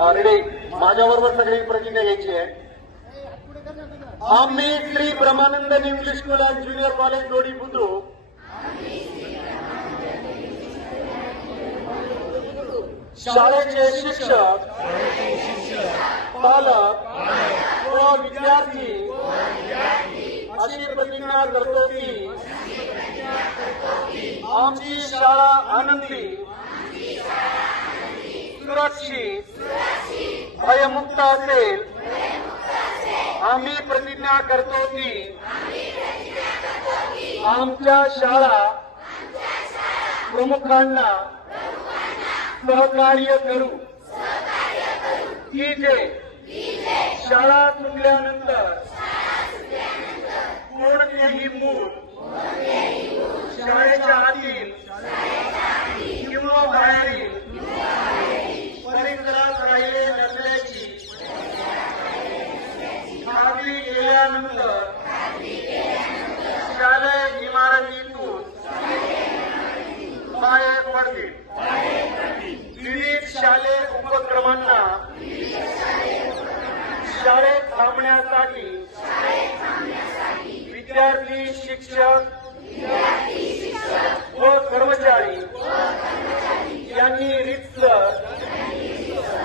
रेडे माझ्याबरोबर सगळी प्रतिज्ञा घ्यायची आहे. आम्ही Shri Brahmanand English school and junior college Jodi Budruk. शाळेचे शिक्षक पालक व विद्यार्थी अशी प्रतिज्ञा करतो की आमची शाळा आनंदी सुरक्षित भयमुक्त असेल. आम्ही प्रतिज्ञा करतो की आमच्या शाळा प्रमुखांना सहकार्य करू. की जे शाळा सुटल्यानंतर केल्यानंतर शालेय इमारतीतून बाहेर पडतील विविध शालेय उपक्रमांना शाळेत थांबण्यासाठी विद्यार्थी शिक्षक व कर्मचारी यांनी रितसर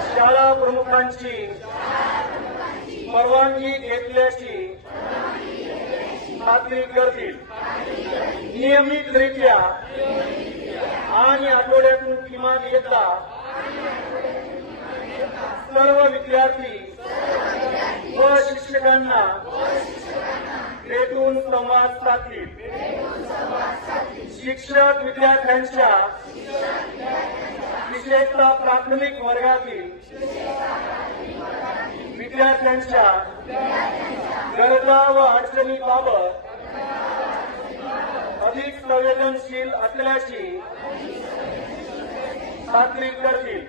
शाळा प्रमुखांची परवानगी घेतल्याची खात्री करतील. नियमितरित्या आणि आठवड्यातून किमान एकदा सर्व विद्यार्थी व शिक्षकांना भेटून संवाद साधतील. शिक्षक विद्यार्थ्यांच्या विशेषतः प्राथमिक वर्गातील विद्यार्थ्यांच्या गरजा व अडचणीबाबत अधिक संवेदनशील असल्याची खात्री करतील.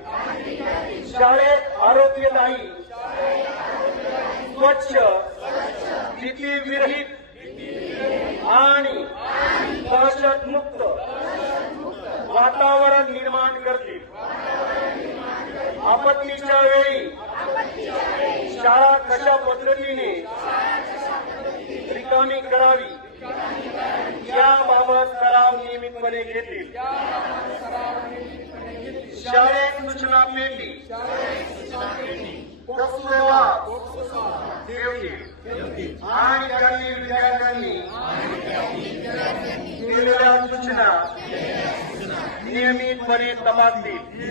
शाळेत आरोग्यदायी स्वच्छ भीतीविरहित आणि दहशतमुक्त वातावरण निर्माण करतील. आपत्तीच्या वेळी कशा पद्धतीने रिकामी करावी. याबाबत सराव नियमितपणे घेतील. शाळेत सूचना पेटी. ठेवतील. आणि काही विद्यार्थ्यांनी दिलेल्या सूचना नियमितपणे तपासतील.